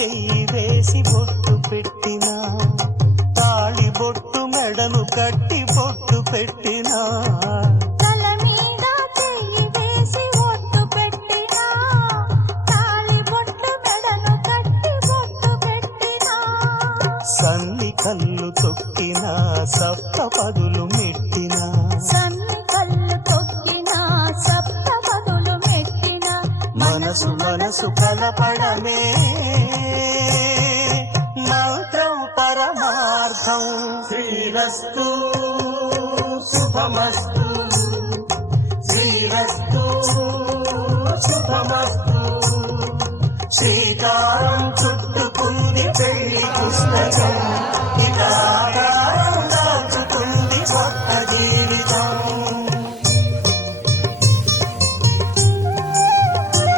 చెయ్యి వేసి బొట్టు పెట్టినా, తాళి బొట్టు మెడను కట్టి బొట్టు పెట్టినా, తల మీద చెయ్యి వేసి బొట్టు పెట్టినా, తాళి బొట్టు మెడను కట్టి బొట్టు పెట్టినా, సన్ని కళ్ళు తొక్కినా సప్త పదులు మెట్టినా, సన్ని కళ్ళు తొక్కినా సప్త పదులు మెట్టినా, మనసు మనసు కలపడమే మంత్రం పరమార్థం. శ్రీరస్తు శుభమస్తు, శ్రీరస్తు శుభమస్తు. శ్రీకారం చుట్టుకుంది పెళ్లి పుస్తకం.